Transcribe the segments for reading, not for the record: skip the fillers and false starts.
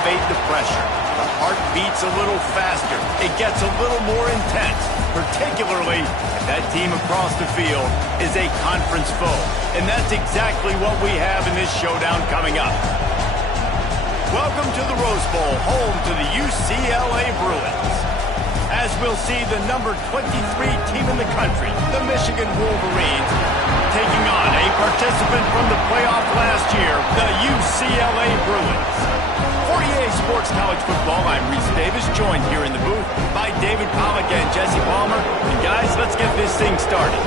elevate the pressure. The heart beats a little faster. It gets a little more intense, particularly if that team across the field is a conference foe. And that's exactly what we have in this showdown coming up. Welcome to the Rose Bowl, home to the UCLA Bruins. As we'll see the number 23 team in the country, the Michigan Wolverines, taking on a participant from the playoff last year, the UCLA Bruins. For EA Sports College Football, I'm Reese Davis, joined here in the booth by David Pollack and Jesse Palmer. And guys, let's get this thing started.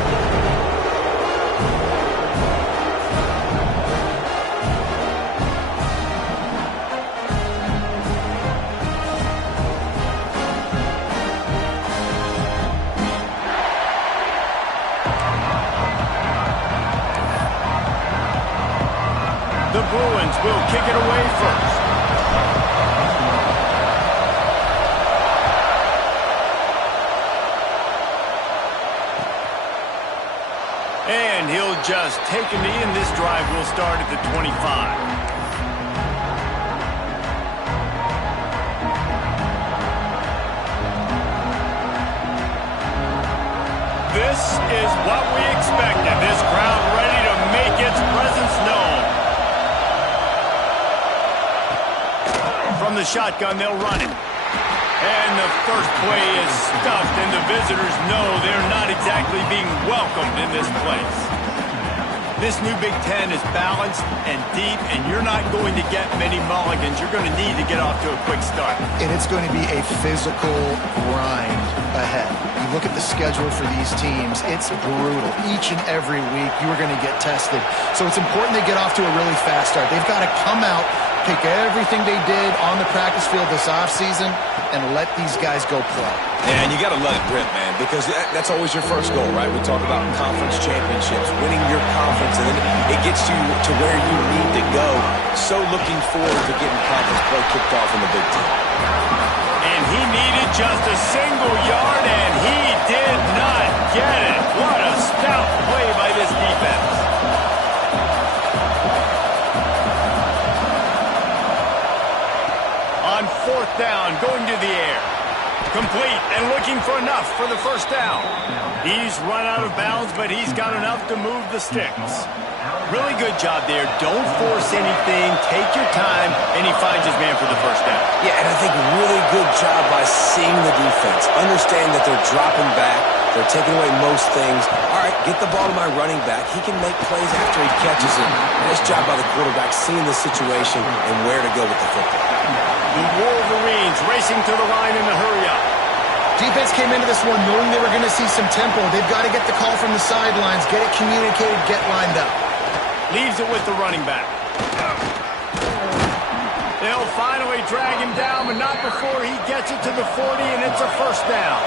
The Bruins will kick it away first. And he'll just take a knee, and this drive will start at the 25. This is what we expected. This crowd ready to make its presence known. From the shotgun, they'll run it. And the first play is stuffed, and the visitors know they're not exactly being welcomed in this place. This new Big Ten is balanced and deep, and you're not going to get many mulligans. You're going to need to get off to a quick start. And it's going to be a physical grind ahead. You look at the schedule for these teams, it's brutal. Each and every week, you are going to get tested. So it's important they get off to a really fast start. They've got to come out, pick everything they did on the practice field this offseason, and let these guys go play. And you got to let it rip, man, because that's always your first goal, right? We talk about conference championships, winning your conference, and then it gets you to where you need to go. So looking forward to getting conference play kicked off in the Big Ten. And he needed just a single yard, and he did not get it. What a stout play by this defense. On fourth down, going to the air. Complete and looking for enough for the first down. He's run out of bounds, but he's got enough to move the sticks. Really good job there. Don't force anything. Take your time, and he finds his man for the first down. Yeah, and I think really good job by seeing the defense. Understand that they're dropping back. They're taking away most things. All right, get the ball to my running back. He can make plays after he catches it. Nice job by the quarterback seeing the situation and where to go with the football. The Wolverines racing to the line in the hurry-up. Defense came into this one knowing they were going to see some tempo. They've got to get the call from the sidelines, get it communicated, get lined up. Leaves it with the running back. They'll finally drag him down, but not before he gets it to the 40, and it's a first down.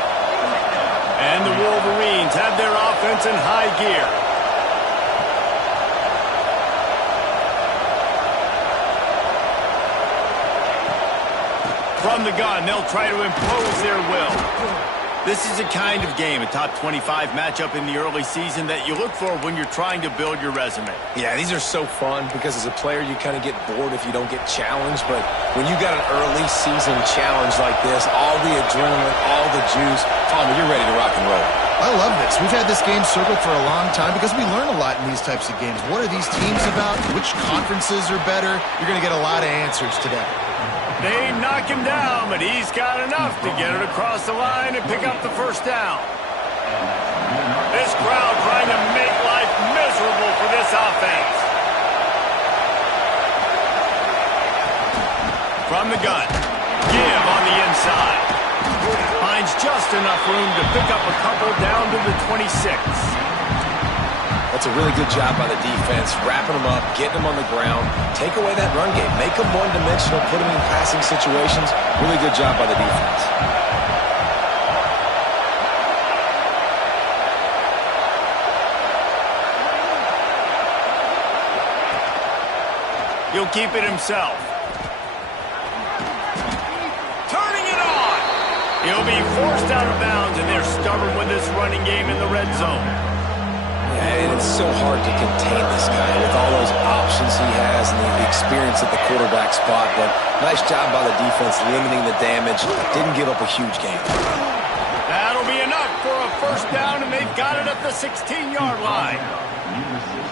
And the Wolverines have their offense in high gear. From the gun, they'll try to impose their will. This is a kind of game, a top 25 matchup in the early season that you look for when you're trying to build your resume. Yeah, these are so fun because as a player, you kind of get bored if you don't get challenged. But when you got an early season challenge like this, all the adrenaline, all the juice, Tommy, you're ready to rock and roll. I love this. We've had this game circled for a long time because we learn a lot in these types of games. What are these teams about? Which conferences are better? You're going to get a lot of answers today. They knock him down, but he's got enough to get it across the line and pick up the first down. This crowd trying to make life miserable for this offense. From the gun, give on the inside. Finds just enough room to pick up a couple down to the 26. That's a really good job by the defense, wrapping them up, getting them on the ground, take away that run game, make them one-dimensional, put them in passing situations. Really good job by the defense. He'll keep it himself. Turning it on! He'll be forced out of bounds, and they're stubborn with this running game in the red zone. Yeah, and it's so hard to contain this guy with all those options he has and the experience at the quarterback spot. But nice job by the defense limiting the damage. Didn't give up a huge gain. That'll be enough for a first down, and they've got it at the 16-yard line.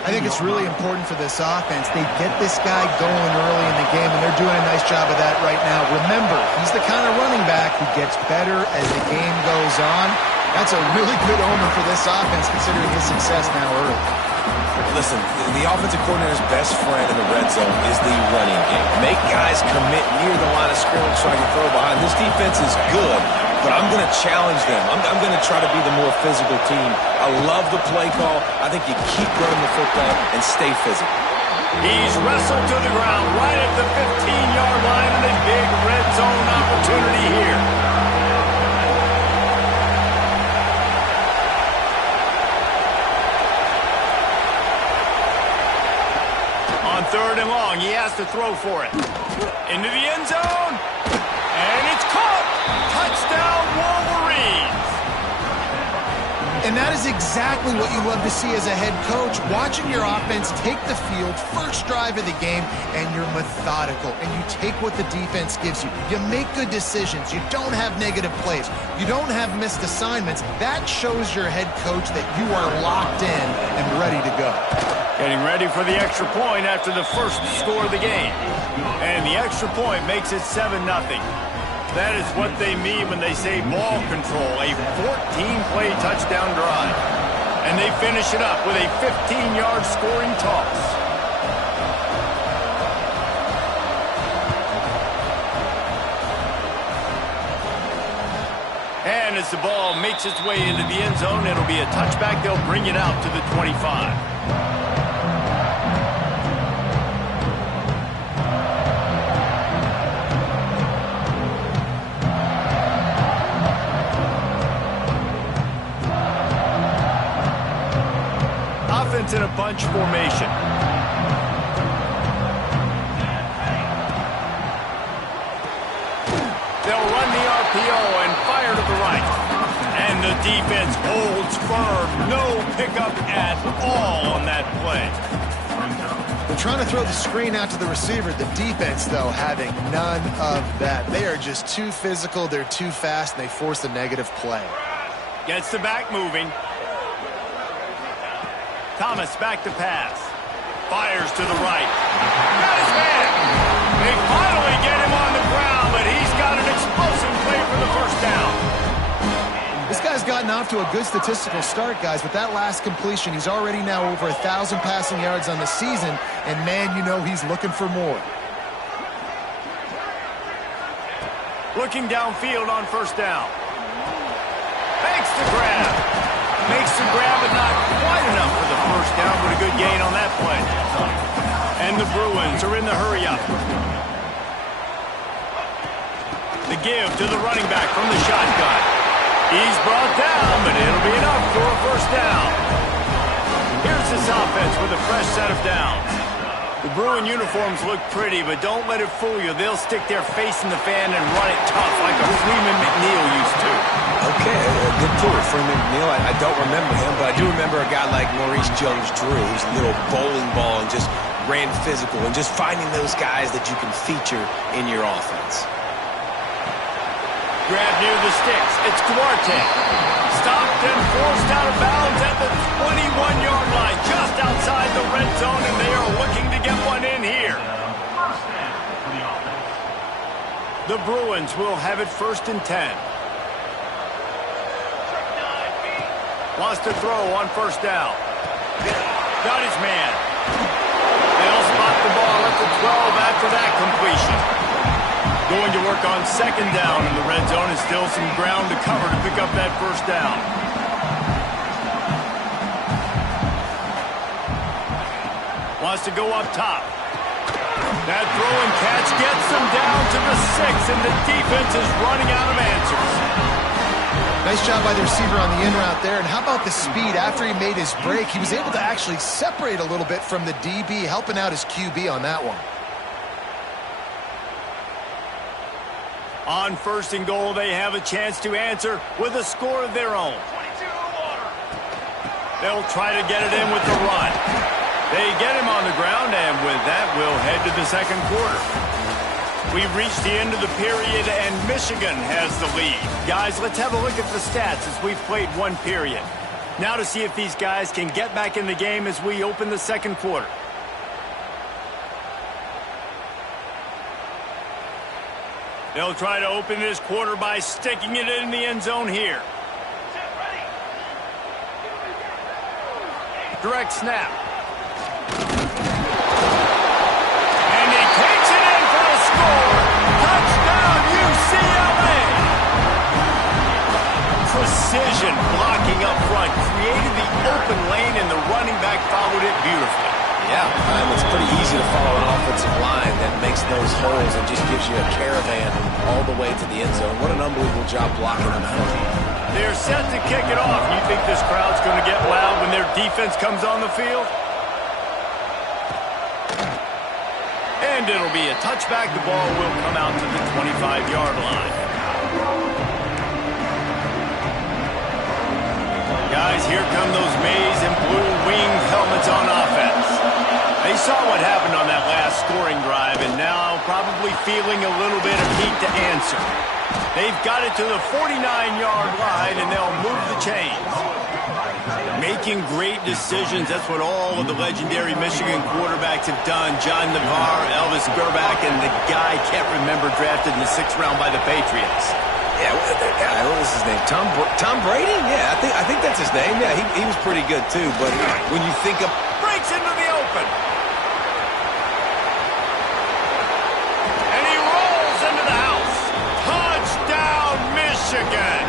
I think it's really important for this offense. They get this guy going early in the game, and they're doing a nice job of that right now. Remember, he's the kind of running back who gets better as the game goes on. That's a really good omen for this offense, considering his success now early. Listen, the offensive coordinator's best friend in the red zone is the running game. Make guys commit near the line of scrimmage so I can throw behind. This defense is good, but I'm going to challenge them. I'm going to try to be the more physical team. I love the play call. I think you keep running the football and stay physical. He's wrestled to the ground right at the 15-yard line, and a big red zone opportunity here. On 3rd and long, he has to throw for it. Into the end zone. And it's caught. Touchdown, Wolverines. And that is exactly what you love to see as a head coach, watching your offense take the field, first drive of the game, and you're methodical, and you take what the defense gives you. You make good decisions. You don't have negative plays. You don't have missed assignments. That shows your head coach that you are locked in and ready to go. Getting ready for the extra point after the first score of the game. And the extra point makes it 7-0. That is what they mean when they say ball control, a 14-play touchdown drive. And they finish it up with a 15-yard scoring toss. And as the ball makes its way into the end zone, it'll be a touchback. They'll bring it out to the 25. In a bunch formation. They'll run the RPO and fire to the right. And the defense holds firm. No pickup at all on that play. They're trying to throw the screen out to the receiver. The defense, though, having none of that. They are just too physical. They're too fast, and they force a negative play. Gets the back moving. Thomas back to pass. Fires to the right. Got his man. They finally get him on the ground, but he's got an explosive play for the first down. This guy's gotten off to a good statistical start, guys. With that last completion, he's already now over 1,000 passing yards on the season, and man, you know he's looking for more. Looking downfield on first down. Makes the grab. Makes the grab, but not quite enough for the first down, but a good gain on that play. And the Bruins are in the hurry-up. The give to the running back from the shotgun. He's brought down, but it'll be enough for a first down. Here's this offense with a fresh set of downs. The Bruin uniforms look pretty, but don't let it fool you. They'll stick their face in the fan and run it tough like a Freeman McNeil used to. Okay, good tool. Freeman McNeil, I don't remember him, but I do remember a guy like Maurice Jones-Drew, who's a little bowling ball and just ran physical, and just finding those guys that you can feature in your offense. Grab near the sticks. It's Duarte. Stopped and forced out of bounds at the 21-yard line, just outside the red zone, and they are looking to get one in here. The Bruins will have it 1st and 10. Wants to throw on first down. Got his man. They'll spot the ball at the 12 after that completion. Going to work on 2nd down in the red zone, and still some ground to cover to pick up that first down. Wants to go up top. That throw and catch gets them down to the 6, and the defense is running out of answers. Nice job by the receiver on the in route there. And how about the speed? After he made his break, he was able to actually separate a little bit from the DB, helping out his QB on that one. On 1st and goal, they have a chance to answer with a score of their own. They'll try to get it in with the run. They get him on the ground, and with that, we'll head to the second quarter. We've reached the end of the period, and Michigan has the lead. Guys, let's have a look at the stats as we've played one period. Now to see if these guys can get back in the game as we open the second quarter. They'll try to open this quarter by sticking it in the end zone here. Direct snap. And he takes it in for the score. Touchdown, UCLA. Precision blocking up front. Created the open lane, and the running back followed it beautifully. Yeah, it's pretty easy to follow an offensive line that makes those holes and just gives you a caravan all the way to the end zone. What an unbelievable job blocking them out. They're set to kick it off. You think this crowd's going to get loud when their defense comes on the field? And it'll be a touchback. The ball will come out to the 25-yard line. Guys, here come those maize and blue winged helmets on offense. They saw what happened on that last scoring drive, and now probably feeling a little bit of heat to answer. They've got it to the 49-yard line, and they'll move the chains. Making great decisions, that's what all of the legendary Michigan quarterbacks have done. John Navarre, Elvis Grbac, and the guy I can't remember drafted in the 6th round by the Patriots. Yeah, what was his name? Tom Brady? Yeah, I think that's his name. Yeah, he was pretty good too. But when you think of breaks into the open, and he rolls into the house. Touchdown, Michigan!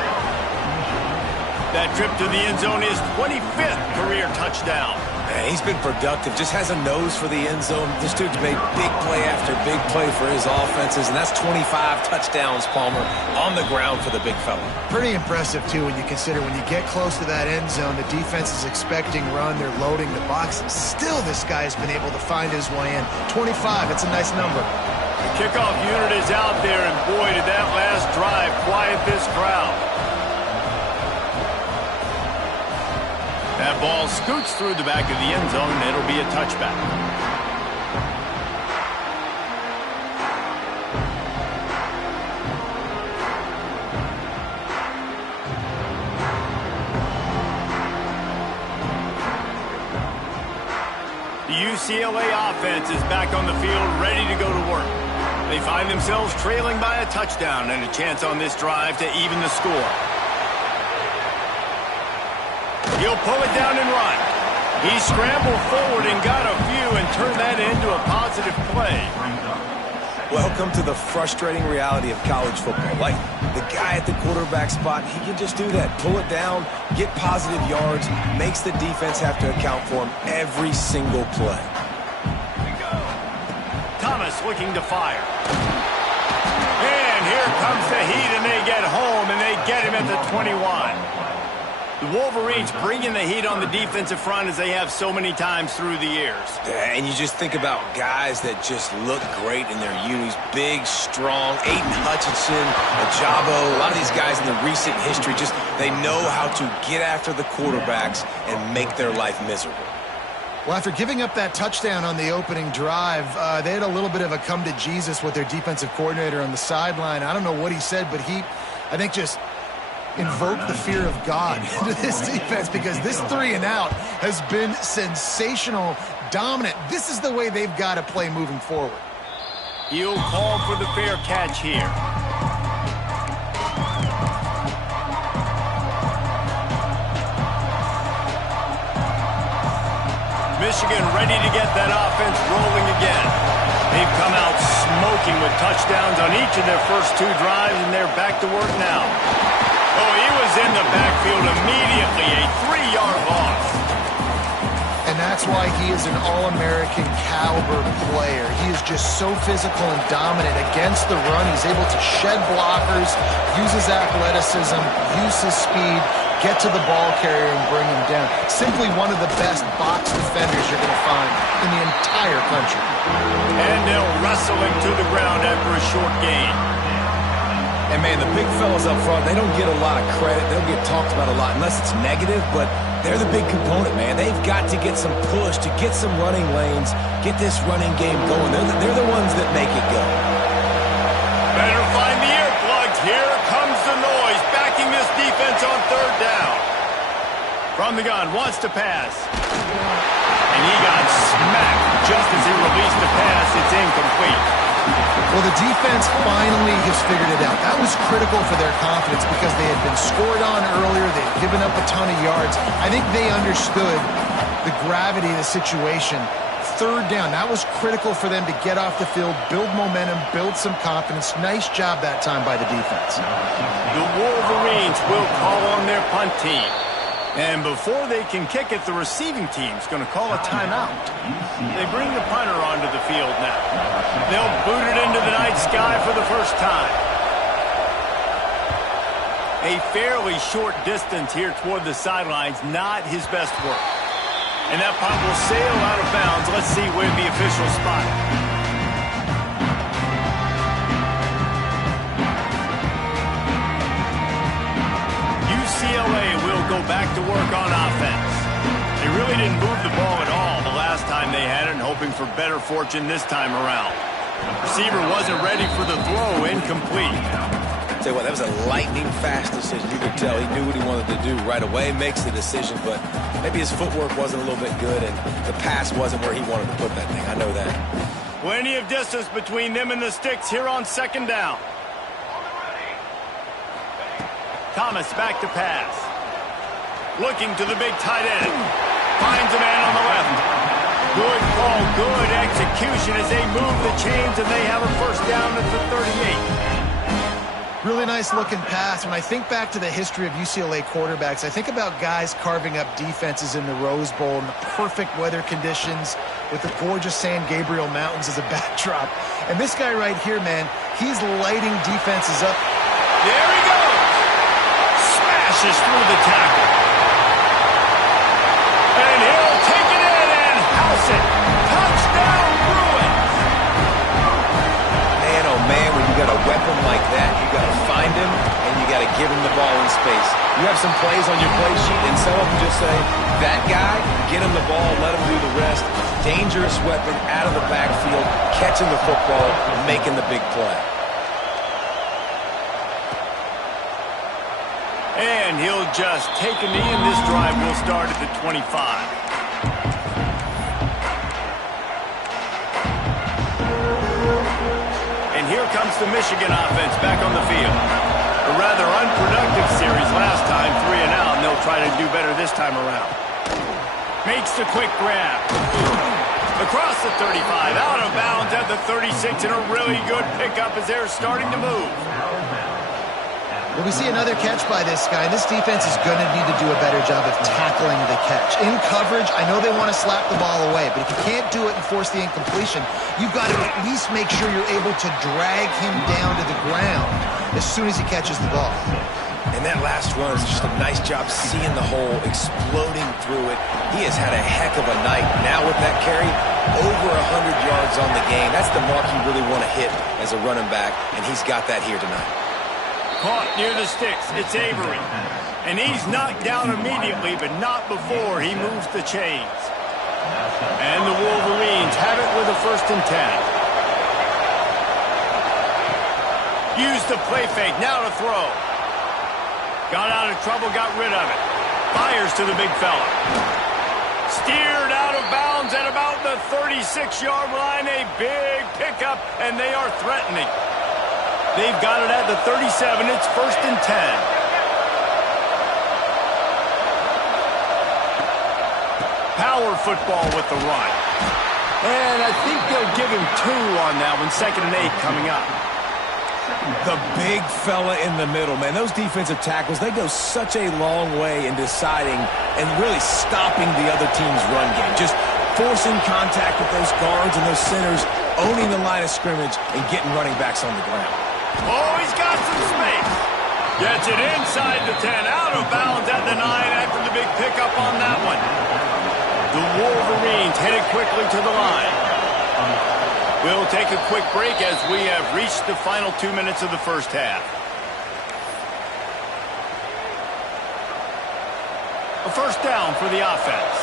That trip to the end zone is 25th career touchdown. Man, he's been productive. Just has a nose for the end zone. This dude's made big play after big play for his offenses, and that's 25 touchdowns, Palmer, on the ground for the big fella. Pretty impressive, too, when you consider when you get close to that end zone, the defense is expecting run, they're loading the box, and still this guy has been able to find his way in. 25, it's a nice number. The kickoff unit is out there, and boy, did that last drive quiet this crowd. That ball scoots through the back of the end zone, and it'll be a touchback. The UCLA offense is back on the field, ready to go to work. They find themselves trailing by a touchdown and a chance on this drive to even the score. He'll pull it down and run. He scrambled forward and got a few and turned that into a positive play. Welcome to the frustrating reality of college football. Like, the guy at the quarterback spot, he can just do that. Pull it down, get positive yards, makes the defense have to account for him every single play. Thomas looking to fire. And here comes the heat, and they get home, and they get him at the 21. The Wolverines bringing the heat on the defensive front as they have so many times through the years. Yeah, and you just think about guys that just look great in their unis. Big, strong, Aiden Hutchinson, Ajabo, a lot of these guys in the recent history, just they know how to get after the quarterbacks and make their life miserable. Well, after giving up that touchdown on the opening drive, they had a little bit of a come to Jesus with their defensive coordinator on the sideline. I don't know what he said, but he, I think, just invoke the fear of God into this defense, because this 3-and-out has been sensational, dominant. This is the way they've got to play moving forward. He'll call for the fair catch here. Michigan ready to get that offense rolling again. They've come out smoking with touchdowns on each of their first 2 drives, and they're back to work now. Oh, he was in the backfield immediately, a 3-yard loss. And that's why he is an All-American caliber player. He is just so physical and dominant against the run. He's able to shed blockers, use his athleticism, use his speed, get to the ball carrier and bring him down. Simply one of the best box defenders you're going to find in the entire country. And they'll wrestle him to the ground after a short gain. And, man, the big fellas up front, they don't get a lot of credit. They don't get talked about a lot unless it's negative, but they're the big component, man. They've got to get some push, to get some running lanes, get this running game going. They're the ones that make it go. Better find the earplugs. Here comes the noise, backing this defense on third down. From the gun, wants to pass. And he got smacked just as he released the pass. It's incomplete. Well, the defense finally has figured it out. That was critical for their confidence because they had been scored on earlier. They had given up a ton of yards. I think they understood the gravity of the situation. Third down, that was critical for them to get off the field, build momentum, build some confidence. Nice job that time by the defense. The Wolverines will call on their punt team. And before they can kick it, the receiving team's going to call a timeout. They bring the punter onto the field now. They'll boot it into the night sky for the first time. A fairly short distance here toward the sidelines, not his best work. And that punt will sail out of bounds. Let's see where the officials spot it. UCLA will go back to work on offense. They really didn't move the ball at all the last time they had it, and hoping for better fortune this time around. Receiver wasn't ready for the throw, incomplete. Tell you what, that was a lightning-fast decision. You could tell he knew what he wanted to do right away, makes the decision, but maybe his footwork wasn't a little bit good, and the pass wasn't where he wanted to put that thing. I know that. Plenty of distance between them and the sticks here on second down. Thomas back to pass. Looking to the big tight end. Finds a man on the left. Good call, good execution as they move the chains, and they have a first down at the 38. Really nice looking pass. When I think back to the history of UCLA quarterbacks, I think about guys carving up defenses in the Rose Bowl in the perfect weather conditions with the gorgeous San Gabriel Mountains as a backdrop. And this guy right here, man, he's lighting defenses up. There he goes. Smashes through the tackle. And he'll take it in and house it. Touchdown, Bruins. Man, oh man, when you got a weapon like that, you got to find him and you got to give him the ball in space. You have some plays on your play sheet, and some of them just say, that guy, get him the ball, let him do the rest. Dangerous weapon out of the backfield, catching the football, making the big play. And he'll just take a knee, and this drive will start at the 25. And here comes the Michigan offense back on the field. A rather unproductive series last time, 3 and out, and they'll try to do better this time around. Makes the quick grab. Across the 35, out of bounds at the 36, and a really good pickup as they're starting to move. Well, we see another catch by this guy. This defense is going to need to do a better job of tackling the catch. In coverage, I know they want to slap the ball away, but if you can't do it and force the incompletion, you've got to at least make sure you're able to drag him down to the ground as soon as he catches the ball. And that last run is just a nice job seeing the hole, exploding through it. He has had a heck of a night. Now with that carry, over 100 yards on the game. That's the mark you really want to hit as a running back, and he's got that here tonight. Caught near the sticks. It's Avery. And he's knocked down immediately, but not before he moves the chains. And the Wolverines have it with a 1st and 10. Use the play fake. Now to throw. Got out of trouble, got rid of it. Fires to the big fella. Steered out of bounds at about the 36-yard line. A big pickup, and they are threatening. They've got it at the 37. It's 1st and 10. Power football with the run. And I think they'll give him 2 on that one. 2nd and 8 coming up. The big fella in the middle, man. Those defensive tackles, they go such a long way in deciding and really stopping the other team's run game. Just forcing contact with those guards and those centers, owning the line of scrimmage, and getting running backs on the ground. Oh, he's got some space. Gets it inside the 10, out of bounds at the 9 after the big pickup on that one. The Wolverines headed quickly to the line. We'll take a quick break as we have reached the final 2 minutes of the first half. A first down for the offense.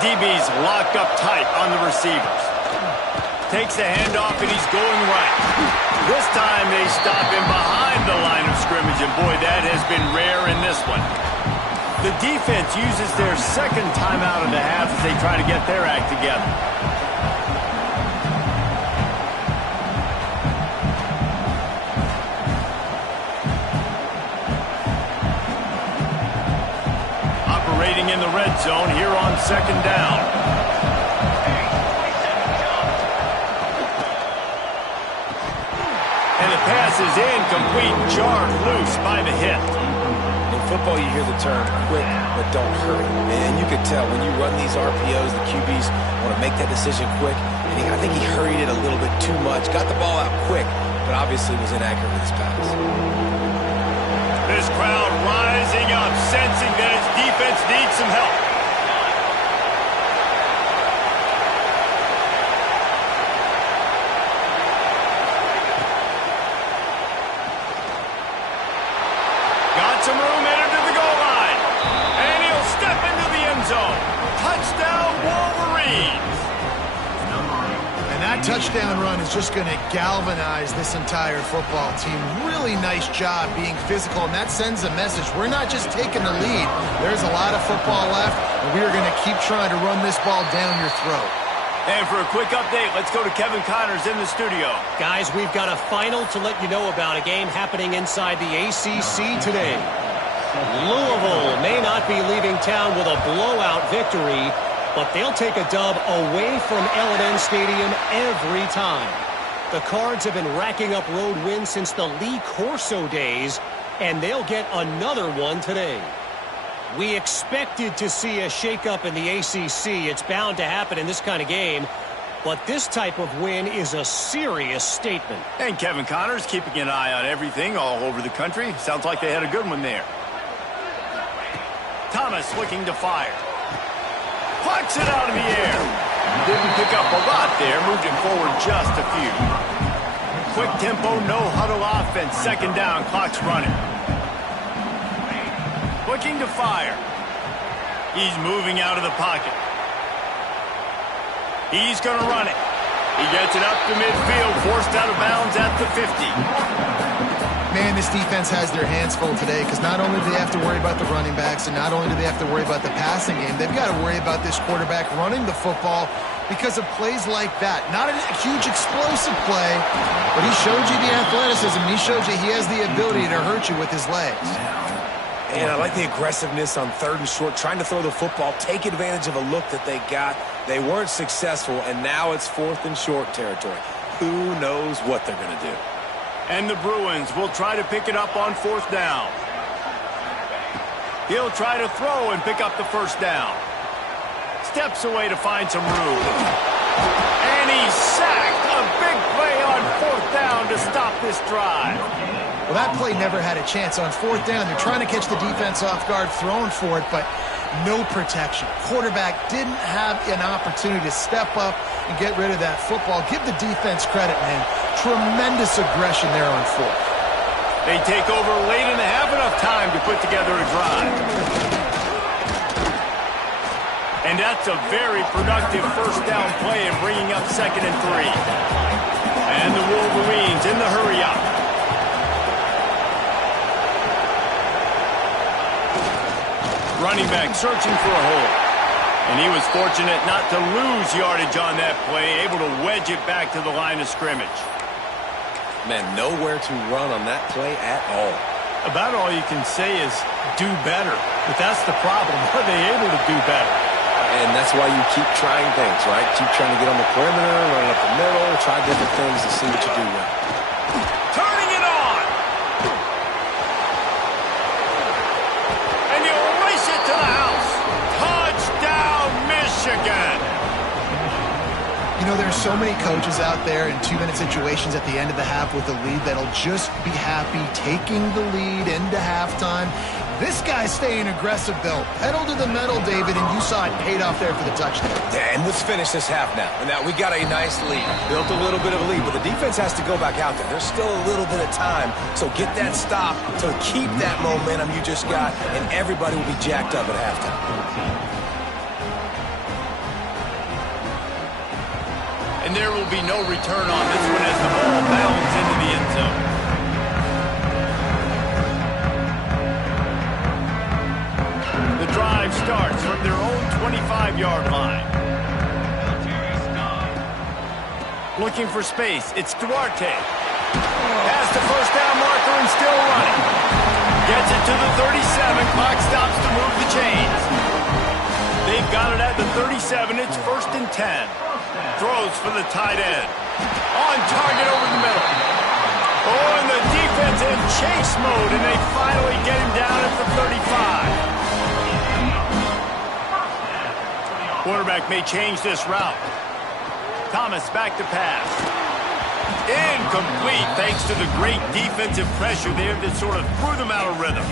DB's locked up tight on the receivers. Takes the handoff, and he's going right. This time they stop him behind the line of scrimmage, and boy, that has been rare in this one. The defense uses their second timeout of the half as they try to get their act together. Operating in the red zone here on second down. And the pass is incomplete, jarred loose by the hit. In football, you hear the term quick but don't hurry. And you can tell when you run these RPOs, the QBs want to make that decision quick. And I think he hurried it a little bit too much. Got the ball out quick, but obviously was inaccurate with his pass. This crowd rising up, sensing that its defense needs some help. Got some room, headed to the goal line. And he'll step into the end zone. Touchdown, Wolverines. And that touchdown run is just going to galvanize this entire football team. Really nice job being physical, and that sends a message. We're not just taking the lead. There's a lot of football left, and we are going to keep trying to run this ball down your throat. And for a quick update, let's go to Kevin Connors in the studio. Guys, we've got a final to let you know about, a game happening inside the ACC today. Louisville may not be leaving town with a blowout victory, but they'll take a dub away from L&N Stadium every time. The Cards have been racking up road wins since the Lee Corso days, and they'll get another one today. We expected to see a shakeup in the ACC. It's bound to happen in this kind of game. But this type of win is a serious statement. And Kevin Connors keeping an eye on everything all over the country. Sounds like they had a good one there. Thomas looking to fire. Plucks it out of the air. Didn't pick up a lot there. Moved it forward just a few. Quick tempo, no huddle offense. Second down, clock's running. Looking to fire. He's moving out of the pocket. He's going to run it. He gets it up to midfield, forced out of bounds at the 50. Man, this defense has their hands full today because not only do they have to worry about the running backs and not only do they have to worry about the passing game, they've got to worry about this quarterback running the football because of plays like that. Not a huge explosive play, but he showed you the athleticism. He showed you he has the ability to hurt you with his legs. And I like the aggressiveness on third and short, trying to throw the football, take advantage of a look that they got. They weren't successful, and now it's fourth and short territory. Who knows what they're going to do? And the Bruins will try to pick it up on fourth down. He'll try to throw and pick up the first down. Steps away to find some room. And he's sacked. A big play on fourth down to stop this drive. Well, that play never had a chance. On fourth down, they're trying to catch the defense off guard, throwing for it, but no protection. Quarterback didn't have an opportunity to step up and get rid of that football. Give the defense credit, man. Tremendous aggression there on fourth. They take over late and have enough time to put together a drive. And that's a very productive first down play in bringing up 2nd and 3. And the Wolverines in the hurry up. Running back searching for a hole. And he was fortunate not to lose yardage on that play, able to wedge it back to the line of scrimmage. Man, nowhere to run on that play at all. About all you can say is do better. But that's the problem. Are they able to do better? And that's why you keep trying things, right? Keep trying to get on the perimeter, run up the middle, try different things to see what you do well. Turning it on! And he'll race it to the house. Touchdown, Michigan! You know, there's so many coaches out there in 2-minute situations at the end of the half with a lead that'll just be happy taking the lead into halftime, This guy's staying aggressive, Bill. Pedal to the metal, David, and you saw it paid off there for the touchdown. And let's finish this half now. And now we got a nice lead. Built a little bit of a lead, but the defense has to go back out there. There's still a little bit of time, so get that stop to keep that momentum you just got, and everybody will be jacked up at halftime. And there will be no return on this one as the ball bounds into the end zone. The drive starts from their own 25-yard line. Looking for space. It's Duarte. Has the first down marker and still running. Gets it to the 37. Clock stops to move the chains. They've got it at the 37. It's 1st and 10. Throws for the tight end. On target over the middle. Oh, and the defense in chase mode, and they finally get him down at the 35. Quarterback may change this route. Thomas back to pass. Incomplete thanks to the great defensive pressure there that sort of threw them out of rhythm.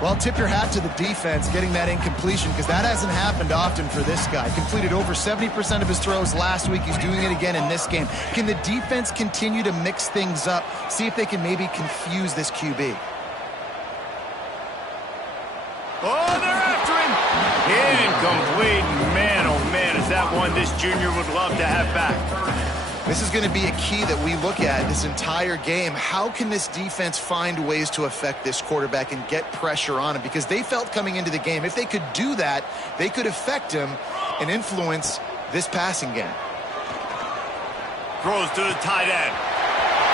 Well, tip your hat to the defense getting that incompletion because that hasn't happened often for this guy. Completed over 70% of his throws last week. He's doing it again in this game. Can the defense continue to mix things up? See if they can maybe confuse this QB. Oh, they're after him. Incomplete. Man, oh man, is that one this junior would love to have back. This is going to be a key that we look at this entire game. How can this defense find ways to affect this quarterback and get pressure on him? Because they felt coming into the game, if they could do that, they could affect him and influence this passing game. Throws to the tight end.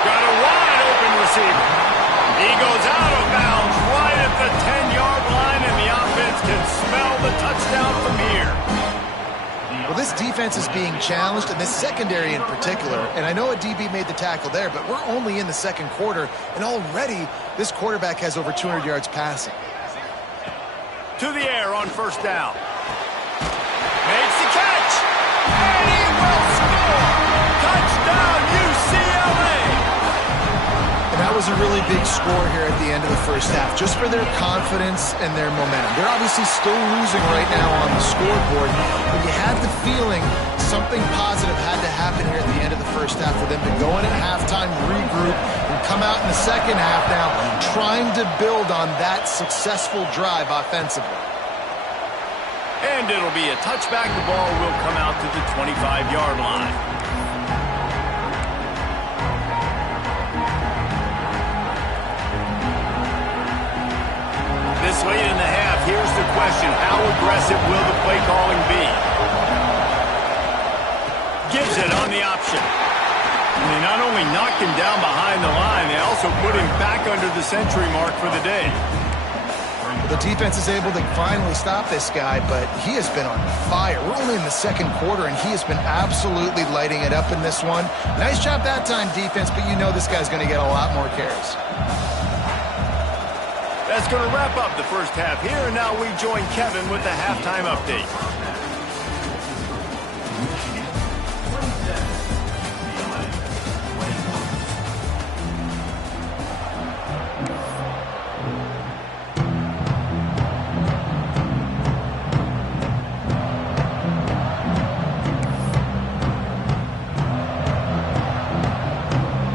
Got a wide open receiver. He goes out of bounds right at the 10-yard line, and the offense can smell the touchdown from here. Well, this defense is being challenged, and this secondary in particular. And I know a DB made the tackle there, but we're only in the second quarter, and already this quarterback has over 200 yards passing. To the air on 1st down. Makes the catch, and he will score. Touchdown, UCLA. And that was a really big score here at the end of the first half, just for their confidence and their momentum. They're obviously still losing right now on the scoreboard, but you had the feeling something positive had to happen here at the end of the first half for them to go in at halftime, regroup, and come out in the second half now trying to build on that successful drive offensively. And it'll be a touchback. The ball will come out to the 25-yard line. This late in the half, here's the question. How aggressive will the play calling be? Gives it on the option. And they not only knocked him down behind the line, they also put him back under the century mark for the day. The defense is able to finally stop this guy, but he has been on fire. We're only in the second quarter, and he has been absolutely lighting it up in this one. Nice job that time, defense, but you know this guy's going to get a lot more carries. That's going to wrap up the first half here, and now we join Kevin with the halftime update.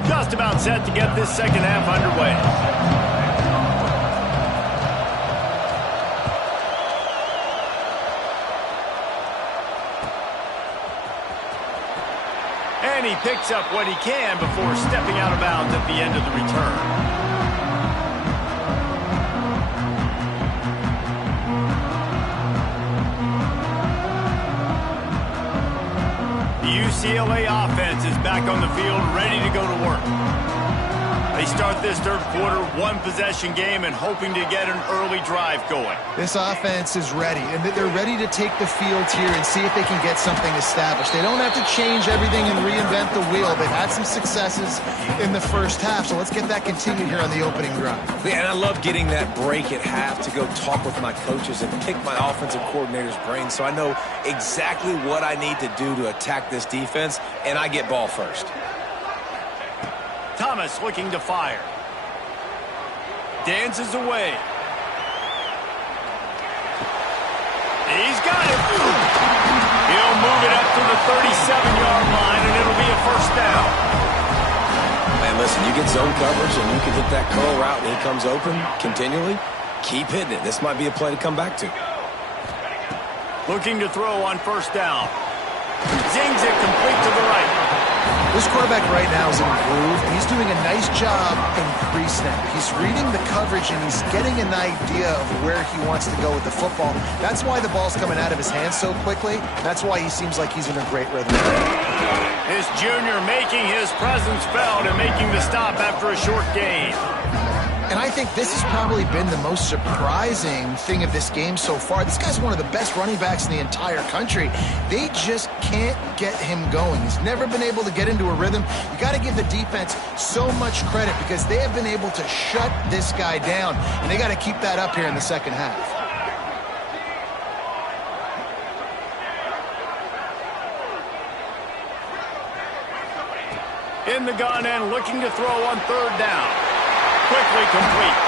Just about set to get this second half underway. And he picks up what he can before stepping out of bounds at the end of the return. The UCLA offense is back on the field, ready to go to work. They start this third quarter, one-possession game, and hoping to get an early drive going. This offense is ready, and they're ready to take the field here and see if they can get something established. They don't have to change everything and reinvent the wheel. They've had some successes in the first half, so let's get that continued here on the opening drive. Yeah, and I love getting that break at half to go talk with my coaches and pick my offensive coordinator's brain so I know exactly what I need to do to attack this defense, and I get ball first. Thomas looking to fire. Dances away. He's got it. He'll move it up to the 37-yard line, and it'll be a first down. Man, listen, you get zone coverage, and you can hit that curl route, and he comes open continually. Keep hitting it. This might be a play to come back to. Looking to throw on first down. Zings it complete to the right. This quarterback right now is in a groove, and he's doing a nice job in pre-snap. He's reading the coverage, and he's getting an idea of where he wants to go with the football. That's why the ball's coming out of his hands so quickly. That's why he seems like he's in a great rhythm. This junior making his presence felt and making the stop after a short gain. And I think this has probably been the most surprising thing of this game so far. This guy's one of the best running backs in the entire country. They just can't get him going. He's never been able to get into a rhythm. You got to give the defense so much credit because they have been able to shut this guy down, and they got to keep that up here in the second half. In the gun and looking to throw on third down. Quickly complete.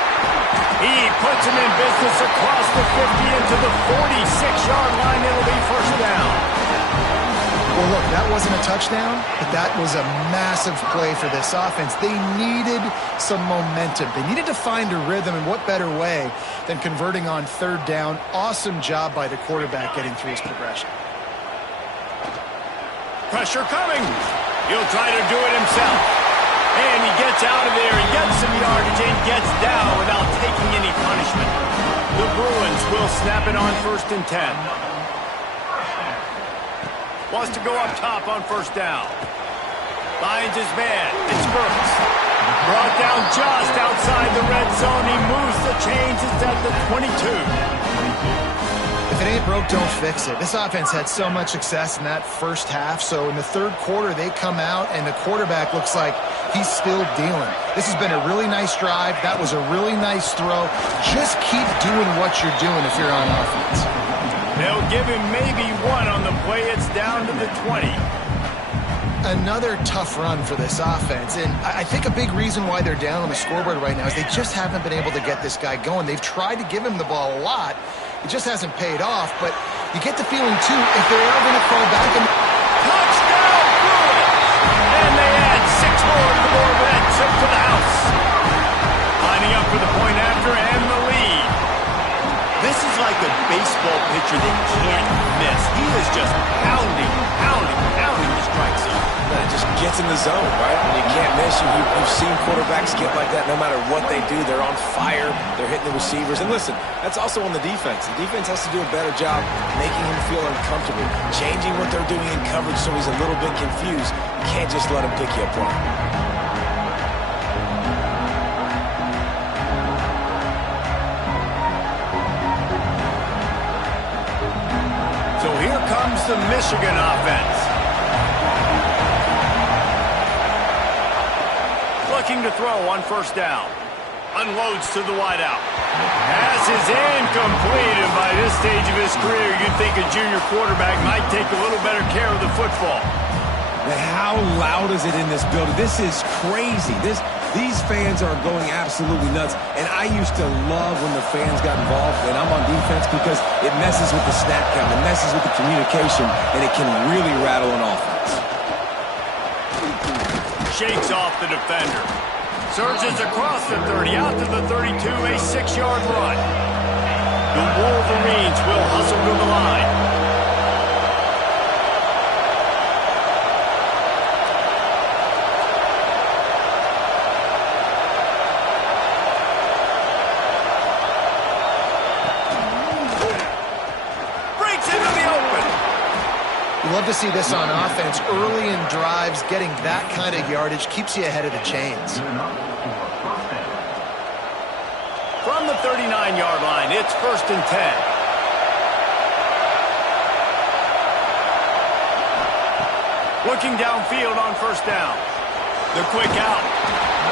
He puts him in business across the 50 into the 46-yard line. It'll be first down. Well, look, that wasn't a touchdown, but that was a massive play for this offense. They needed some momentum. They needed to find a rhythm, and what better way than converting on third down. Awesome job by the quarterback getting through his progression. Pressure coming. He'll try to do it himself. And he gets out of there, he gets some yardage, and gets down without taking any punishment. The Bruins will snap it on 1st and 10. Wants to go up top on first down. Finds his man. It's Burks. Brought down just outside the red zone. He moves the chains. It's at the 22. If it ain't broke, don't fix it. This offense had so much success in that first half, so in the third quarter they come out and the quarterback looks like he's still dealing. This has been a really nice drive. That was a really nice throw. Just keep doing what you're doing if you're on offense. They'll give him maybe one on the play. It's down to the 20. Another tough run for this offense, and I think a big reason why they're down on the scoreboard right now is they just haven't been able to get this guy going. They've tried to give him the ball a lot. It just hasn't paid off, but you get the feeling, too, if they are going to call back and... Touchdown, Bruins! And they add 6 more to the red trip to the house. Lining up for the point after and the lead. This is like a baseball pitcher that can't miss. He is just pounding the strike zone. It just gets in the zone, right? When you can't miss, you've seen quarterbacks get like that no matter what they do. They're on fire. They're hitting the receivers. And listen, that's also on the defense. The defense has to do a better job making him feel uncomfortable, changing what they're doing in coverage so he's a little bit confused. You can't just let him pick you apart. So here comes the Michigan offense. Looking to throw on first down. Unloads to the wideout. Pass is incomplete, and by this stage of his career, you'd think a junior quarterback might take a little better care of the football. Man, how loud is it in this building? This is crazy. These fans are going absolutely nuts, and I used to love when the fans got involved, and I'm on defense because it messes with the snap count, it messes with the communication, and it can really rattle an offense. Shakes off the defender. Surges across the 30, out to the 32, a 6-yard run. The Wolverines will hustle to the line. Love to see this on offense. Early in drives, getting that kind of yardage keeps you ahead of the chains. From the 39-yard line, it's 1st and 10. Looking downfield on first down. The quick out.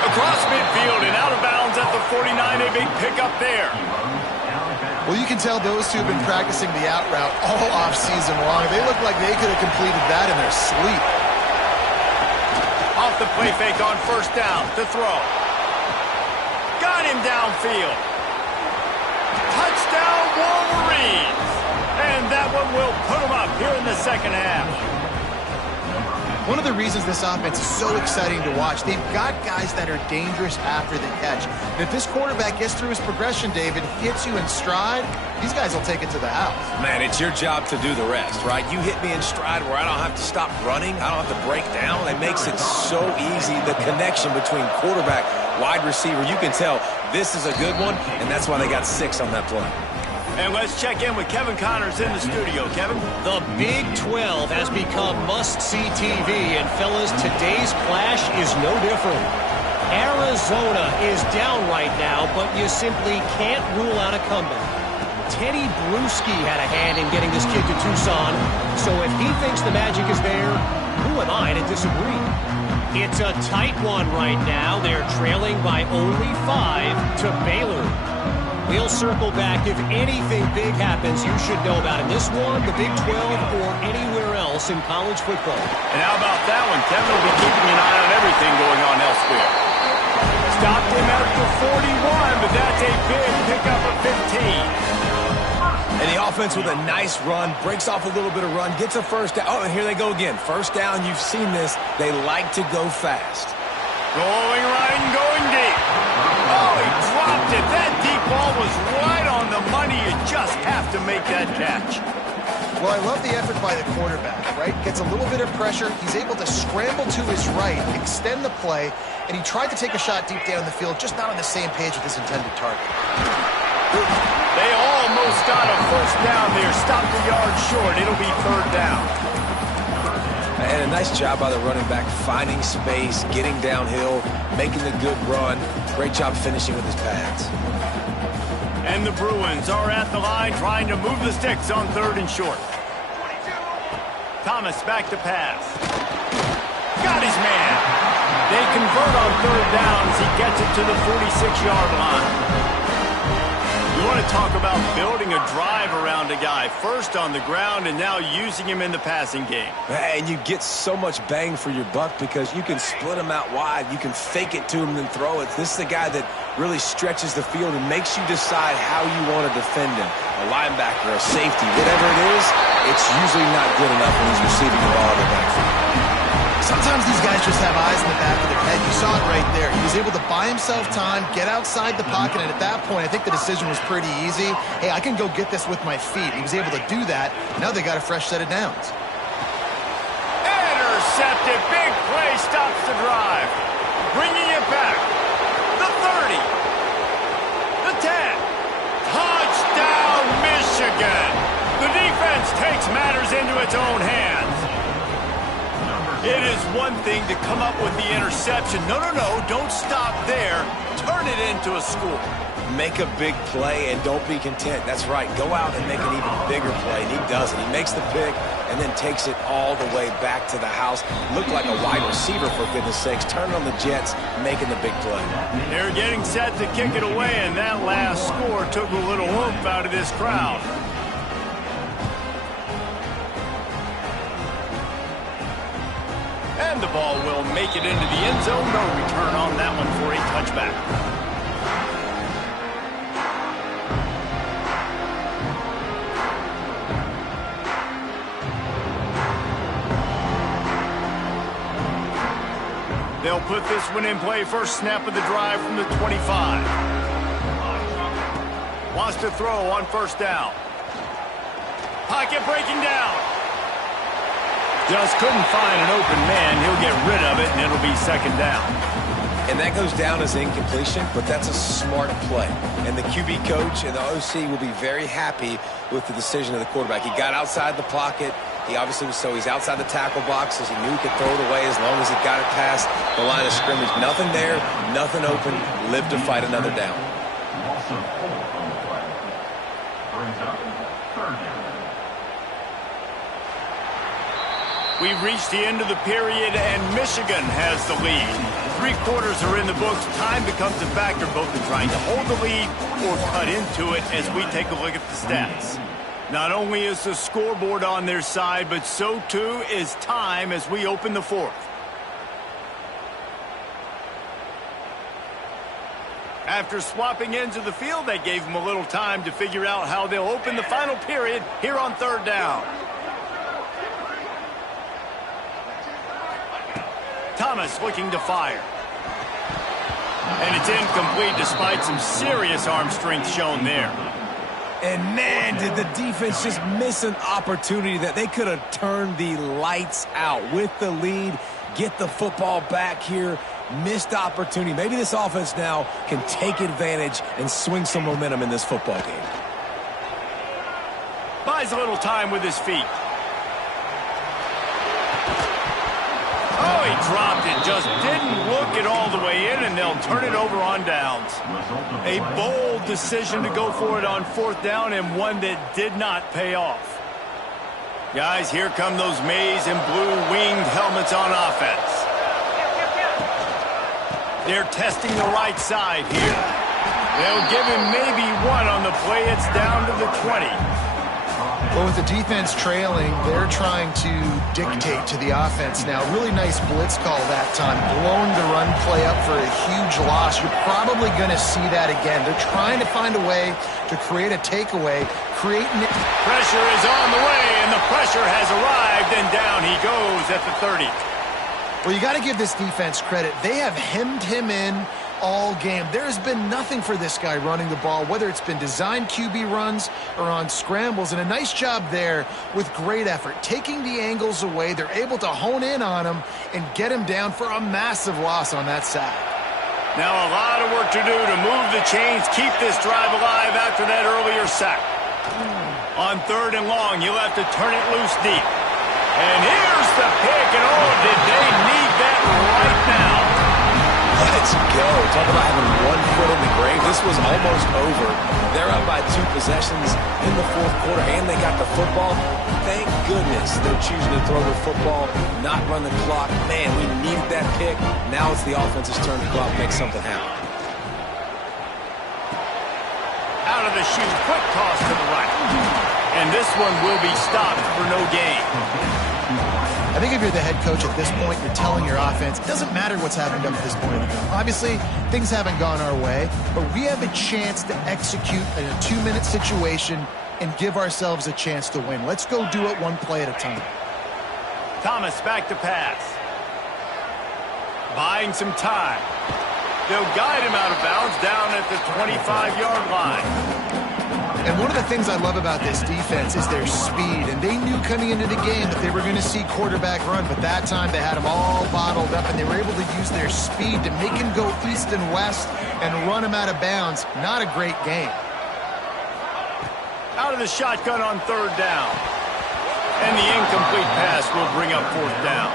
Across midfield and out of bounds at the 49. A big pickup there. Well, you can tell those two have been practicing the out route all off-season long. They look like they could have completed that in their sleep. Off the play fake on first down to throw. Got him downfield. Touchdown, Wolverines. And that one will put them up here in the second half. One of the reasons this offense is so exciting to watch, they've got guys that are dangerous after the catch. And if this quarterback gets through his progression, David, hits you in stride, these guys will take it to the house. Man, it's your job to do the rest, right? You hit me in stride where I don't have to stop running. I don't have to break down. It makes it so easy. The connection between quarterback, wide receiver, you can tell this is a good one, and that's why they got 6 on that play. And let's check in with Kevin Connors in the studio. Kevin? The Big 12 has become must-see TV, and fellas, today's clash is no different. Arizona is down right now, but you simply can't rule out a comeback. Teddy Bruschi had a hand in getting this kid to Tucson, so if he thinks the magic is there, who am I to disagree? It's a tight one right now. They're trailing by only 5 to Baylor. We'll circle back. If anything big happens, you should know about in this one, the Big 12, or anywhere else in college football. And how about that one? Kevin will be keeping an eye on everything going on elsewhere. Stopped him after 41, but that's a big pickup of 15. And the offense with a nice run, breaks off a little bit of run, gets a first down. Oh, and here they go again. First down, you've seen this. They like to go fast. Going right and going deep. Oh, he dropped it. That deep ball was right on the money. You just have to make that catch. Well, I love the effort by the quarterback, right? Gets a little bit of pressure. He's able to scramble to his right, extend the play, and he tried to take a shot deep down the field, just not on the same page with his intended target. They almost got a first down there. Stopped the yard short. It'll be third down. And a nice job by the running back, finding space, getting downhill, making the good run. Great job finishing with his pads. And the Bruins are at the line trying to move the sticks on 3rd and short. Thomas back to pass. Got his man. They convert on 3rd down as he gets it to the 46-yard line. You want to talk about building a drive around a guy. First on the ground and now using him in the passing game. And you get so much bang for your buck because you can split him out wide. You can fake it to him and throw it. This is a guy that really stretches the field and makes you decide how you want to defend him. A linebacker, a safety, whatever it is, it's usually not good enough when he's receiving the ball in the backfield. Sometimes these guys just have eyes in the back of their head. You saw it right there. He was able to buy himself time, get outside the pocket, and at that point, I think the decision was pretty easy. Hey, I can go get this with my feet. He was able to do that. Now they got a fresh set of downs. Intercepted. Big play stops the drive. Bringing it back. The 30. The 10. Touchdown, Michigan. The defense takes matters into its own hands. It is one thing to come up with the interception. No, don't stop there. Turn it into a score. Make a big play and don't be content. That's right. Go out and make an even bigger play. And he does it. He makes the pick and then takes it all the way back to the house. Looked like a wide receiver, for goodness sakes. Turning on the Jets, making the big play. They're getting set to kick it away, and that last score took a little oomph out of this crowd. And the ball will make it into the end zone. No return on that one for a touchback. They'll put this one in play. First snap of the drive from the 25. Wants to throw on first down. Pocket breaking down. Just couldn't find an open man. He'll get rid of it, and it'll be second down. And that goes down as incompletion, but that's a smart play. And the QB coach and the OC will be very happy with the decision of the quarterback. He got outside the pocket. He obviously was he's outside the tackle boxes. He knew he could throw it away as long as he got it past the line of scrimmage. Nothing there, nothing open. Live to fight another down. We've reached the end of the period, and Michigan has the lead. 3 quarters are in the books. Time becomes a factor, both in trying to hold the lead or cut into it as we take a look at the stats. Not only is the scoreboard on their side, but so too is time as we open the 4th. After swapping ends of the field, they gave him a little time to figure out how they'll open the final period here on third down. Thomas looking to fire. And it's incomplete despite some serious arm strength shown there. And, man, did the defense just miss an opportunity that they could have turned the lights out with the lead, get the football back here. Missed opportunity. Maybe this offense now can take advantage and swing some momentum in this football game. Buys a little time with his feet. Oh, he dropped it. Just didn't look it all the way in, and they'll turn it over on downs. A bold decision to go for it on fourth down, and one that did not pay off. Guys, here come those maize and blue winged helmets on offense. They're testing the right side here. They'll give him maybe one on the play. It's down to the 20. Well, with the defense trailing, they're trying to dictate to the offense now. Really nice blitz call that time, blowing the run play up for a huge loss. You're probably going to see that again. They're trying to find a way to create a takeaway, Pressure is on the way, and the pressure has arrived, and down he goes at the 30. Well, you got to give this defense credit. They have hemmed him in all game. There has been nothing for this guy running the ball, whether it's been designed QB runs or on scrambles, and a nice job there with great effort. Taking the angles away, they're able to hone in on him and get him down for a massive loss on that sack. Now a lot of work to do to move the chains, keep this drive alive after that earlier sack. On third and long, you'll have to turn it loose deep. And here's the pick, and oh, did they need that right now. Let's go. Talk about having one foot in the grave. This was almost over. They're up by 2 possessions in the fourth quarter, and they got the football. Thank goodness they're choosing to throw the football, not run the clock. Man, we needed that pick. Now it's the offense's turn to go out and make something happen. Out of the chute, quick toss to the right. And this one will be stopped for no gain. I think if you're the head coach at this point, you're telling your offense, it doesn't matter what's happened up to this point in the game. Obviously, things haven't gone our way, but we have a chance to execute in a 2-minute situation and give ourselves a chance to win. Let's go do it one play at a time. Thomas back to pass. Buying some time. They'll guide him out of bounds down at the 25-yard line. And one of the things I love about this defense is their speed. And they knew coming into the game that they were going to see quarterback run, but that time they had them all bottled up, and they were able to use their speed to make him go east and west and run him out of bounds. Not a great game. Out of the shotgun on third down. And the incomplete pass will bring up fourth down.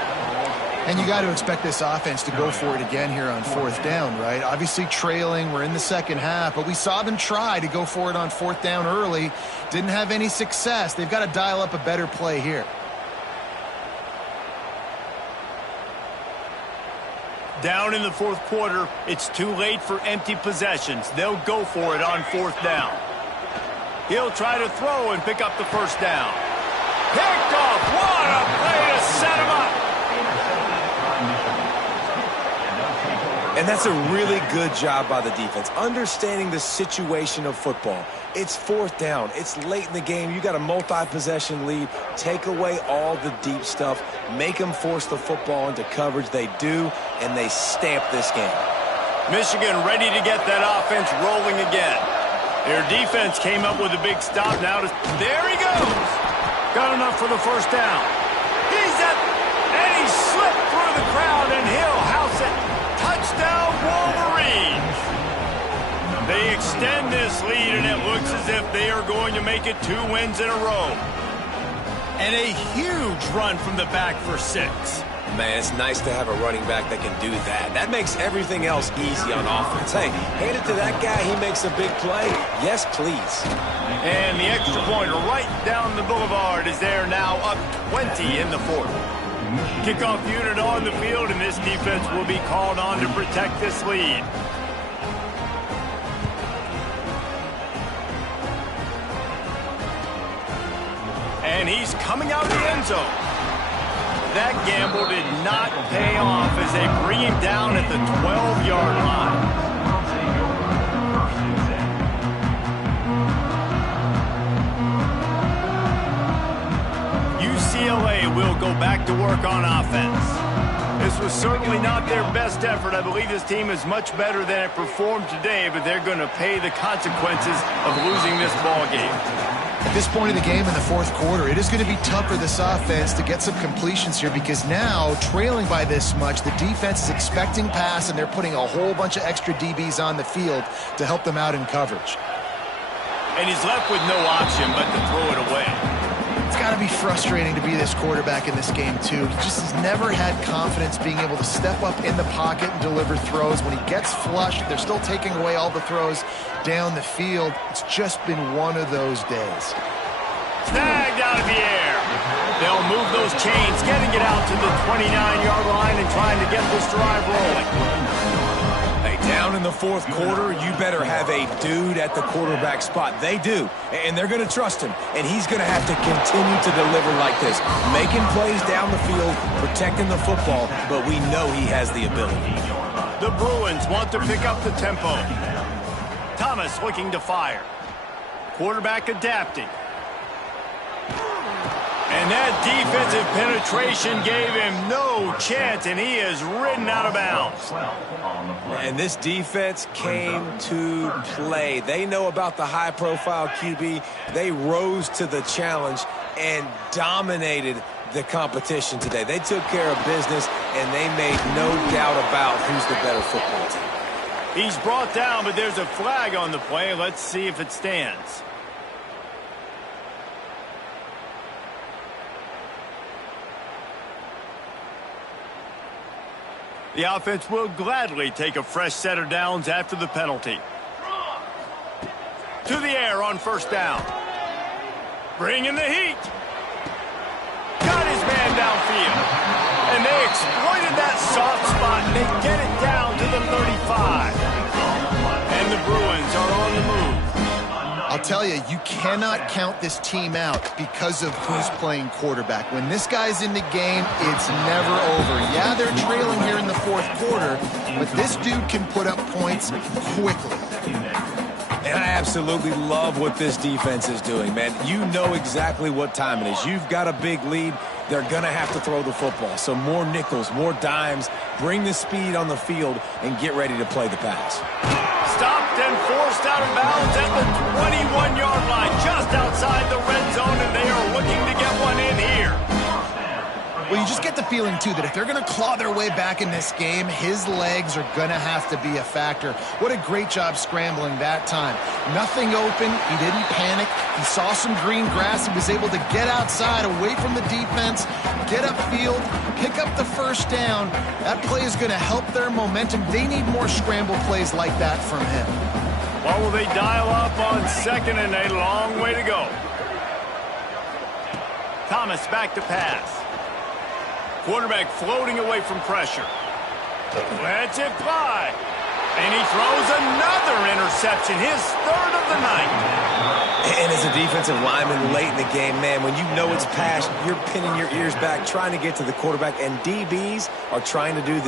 And you got to expect this offense to go for it again here on fourth down, right? Obviously trailing, we're in the second half, but we saw them try to go for it on fourth down early. Didn't have any success. They've got to dial up a better play here. Down in the fourth quarter, it's too late for empty possessions. They'll go for it on fourth down. He'll try to throw and pick up the first down. Picked off. What a play to set him up. And that's a really good job by the defense, understanding the situation of football. It's fourth down. It's late in the game. You got a multi-possession lead. Take away all the deep stuff. Make them force the football into coverage. They do, and they stamp this game. Michigan ready to get that offense rolling again. Their defense came up with a big stop. Now, there he goes. Got enough for the first down. And he slipped through the crowd, and he'll house it. Touchdown, Wolverines. They extend this lead, and it looks as if they are going to make it 2 wins in a row. And a huge run from the back for 6. Man, it's nice to have a running back that can do that. That makes everything else easy on offense. Hey, hand it to that guy. He makes a big play. Yes, please. And the extra point right down the boulevard is there now, up 20 in the fourth. Kickoff unit on the field, and this defense will be called on to protect this lead. And he's coming out of the end zone. That gamble did not pay off as they bring him down at the 12-yard line. UCLA will go back to work on offense. This was certainly not their best effort. I believe this team is much better than it performed today, but they're going to pay the consequences of losing this ball game. At this point in the game in the fourth quarter, it is going to be tough for this offense to get some completions here because now, trailing by this much, the defense is expecting pass, and they're putting a whole bunch of extra DBs on the field to help them out in coverage. And he's left with no option but to throw it away. It's got to be frustrating to be this quarterback in this game, too. He just has never had confidence being able to step up in the pocket and deliver throws. When he gets flushed, they're still taking away all the throws down the field. It's just been one of those days. Snagged out of the air. They'll move those chains, getting it out to the 29-yard line and trying to get this drive rolling. Hey, down in the fourth quarter, you better have a dude at the quarterback spot. They do, and they're going to trust him, and he's going to have to continue to deliver like this, making plays down the field, protecting the football, but we know he has the ability. The Bruins want to pick up the tempo. Thomas looking to fire. Quarterback adapting. And that defensive penetration gave him no chance, and he is ridden out of bounds. And this defense came to play. They know about the high-profile QB. They rose to the challenge and dominated the competition today. They took care of business, and they made no doubt about who's the better football team. He's brought down, but there's a flag on the play. Let's see if it stands. The offense will gladly take a fresh set of downs after the penalty. To the air on first down. Bringing the heat. Got his man downfield. And they exploited that soft spot, and they get it down to the 35. And the Bruins are on the move. I'll tell you, you cannot count this team out because of who's playing quarterback. When this guy's in the game, it's never over. Yeah, they're trailing here in the fourth quarter, but this dude can put up points quickly. And I absolutely love what this defense is doing, man. You know exactly what time it is. You've got a big lead. They're going to have to throw the football. So more nickels, more dimes, bring the speed on the field, and get ready to play the pass. Stopped and forced out of bounds at the 21-yard line, just outside the red zone, and they are looking to get one in here. Well, you just get the feeling, too, that if they're going to claw their way back in this game, his legs are going to have to be a factor. What a great job scrambling that time. Nothing open. He didn't panic. He saw some green grass. He was able to get outside, away from the defense, get upfield, pick up the first down. That play is going to help their momentum. They need more scramble plays like that from him. What will they dial up on second and a long way to go? Thomas back to pass. Quarterback floating away from pressure. Lets it fly. And he throws another interception, his third of the night. And as a defensive lineman late in the game, man, when you know it's pass, you're pinning your ears back, trying to get to the quarterback, and DBs are trying to do this.